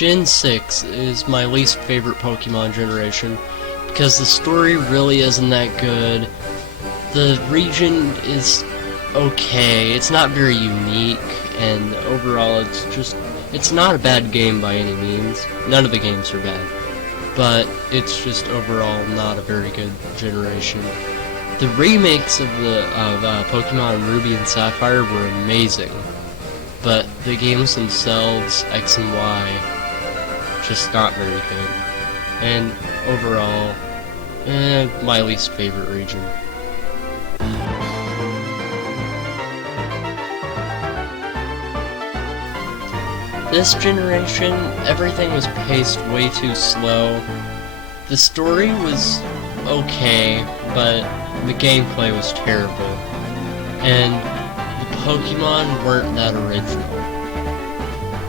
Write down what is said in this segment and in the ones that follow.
Gen 6 is my least favorite Pokemon generation because the story really isn't that good. The region is okay, it's not very unique, and overall it's not a bad game by any means. None of the games are bad, but it's just overall not a very good generation. The remakes of Pokemon Ruby and Sapphire were amazing, but the games themselves, X and Y, just not very good. And overall, my least favorite region. This generation, everything was paced way too slow. The story was okay, but the gameplay was terrible. And the Pokemon weren't that original.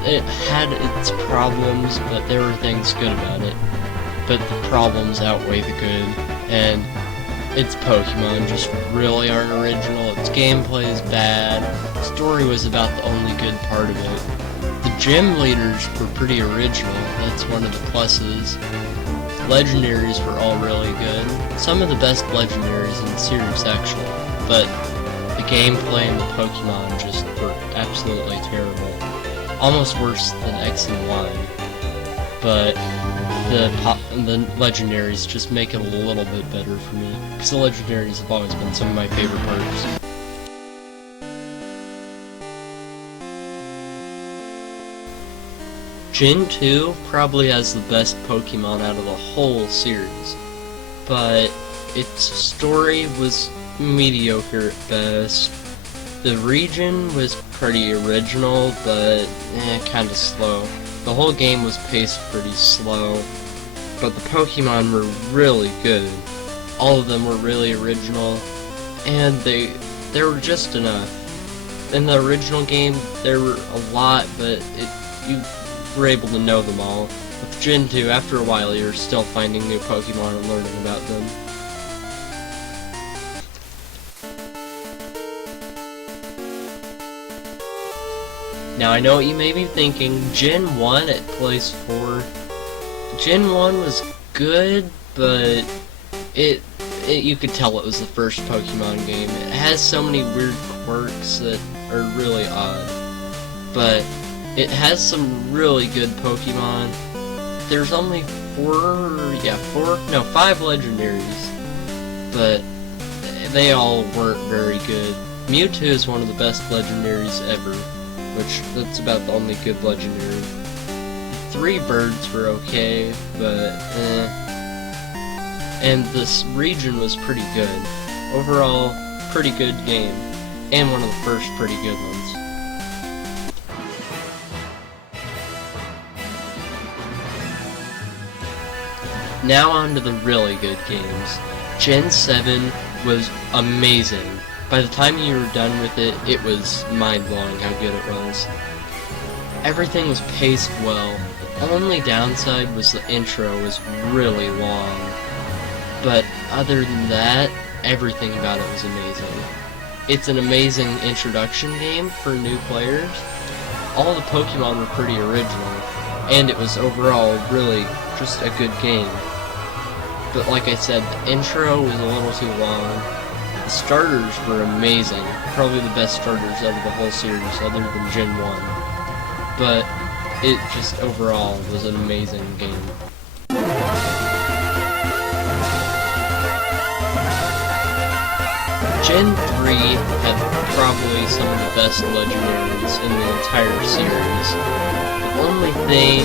It had its problems, but there were things good about it. But the problems outweigh the good, and its Pokemon just really aren't original. Its gameplay is bad. The story was about the only good part of it. The gym leaders were pretty original. That's one of the pluses. Legendaries were all really good. Some of the best legendaries in the series, actually. But the gameplay and the Pokemon just were absolutely terrible. Almost worse than X and Y. But the legendaries just make it a little bit better for me. Because the legendaries have always been some of my favorite parts. Gen 2 probably has the best Pokemon out of the whole series, but its story was mediocre at best. The region was pretty original, but kinda slow. The whole game was paced pretty slow, but the Pokemon were really good. All of them were really original, and they were just enough. In the original game, there were a lot, but you were able to know them all. With Gen 2, after a while, you're still finding new Pokemon and learning about them. Now, I know what you may be thinking, Gen 1 at place 4. Gen 1 was good, but you could tell it was the first Pokemon game. It has so many weird quirks that are really odd, but it has some really good Pokemon. There's only 5 legendaries, but they all weren't very good. Mewtwo is one of the best legendaries ever, that's about the only good legendary. 3 birds were okay, but And this region was pretty good. Overall, pretty good game, and one of the first pretty good ones. Now on to the really good games. Gen 7 was amazing. By the time you were done with it, it was mind-blowing how good it was. Everything was paced well. The only downside was the intro was really long. But other than that, everything about it was amazing. It's an amazing introduction game for new players. All the Pokemon were pretty original, and it was overall really just a good game. But like I said, the intro was a little too long. The starters were amazing. Probably the best starters out of the whole series, other than Gen 1. But it just overall was an amazing game. Gen 3 had probably some of the best legendaries in the entire series. The only thing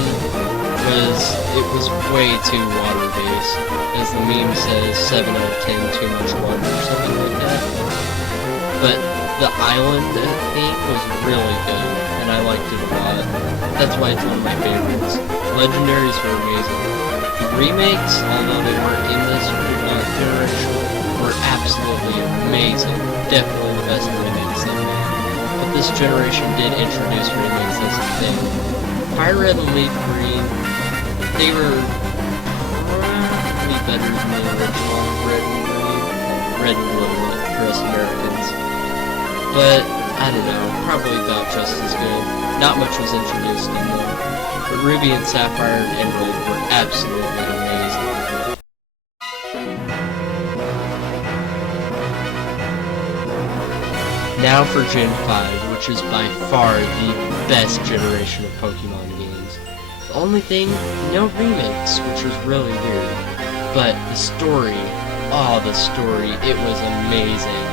was it was way too water-based. As the meme says, 7 out of 10 too much water or something like that. But the island theme was really good, and I liked it a lot. That's why it's one of my favorites. Legendaries were amazing. The remakes, although they weren't in this generation, were absolutely amazing. Definitely the best remakes they made. But this generation did introduce remakes as a thing. Fire Red and Leaf Green, they were probably better than the original Red and Green. Red and Blue for us Americans. But, I don't know, probably about just as good. Not much was introduced in them. But Ruby and Sapphire and Emerald were absolutely amazing. Now for Gen 5, which is by far the best generation of Pokemon games. The only thing, no remakes, which was really weird. But the story, the story, it was amazing.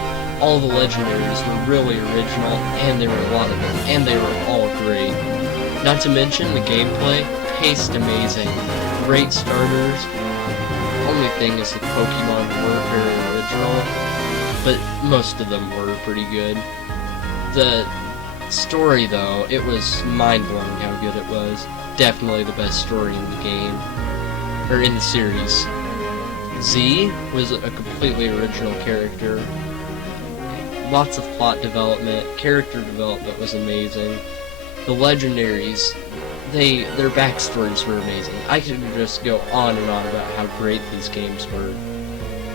All the legendaries were really original, and there were a lot of them, and they were all great. Not to mention the gameplay, paced amazing, great starters. Only thing is the Pokemon weren't very original, but most of them were pretty good. The story, though, it was mind-blowing how good it was. Definitely the best story in the game, or in the series. Z was a completely original character. Lots of plot development, character development was amazing. The legendaries, their backstories were amazing. I could just go on and on about how great these games were.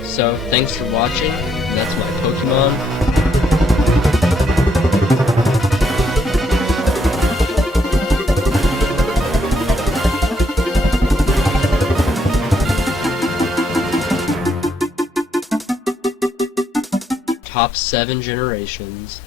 So, thanks for watching, and that's my Pokemon. Top 7 generations.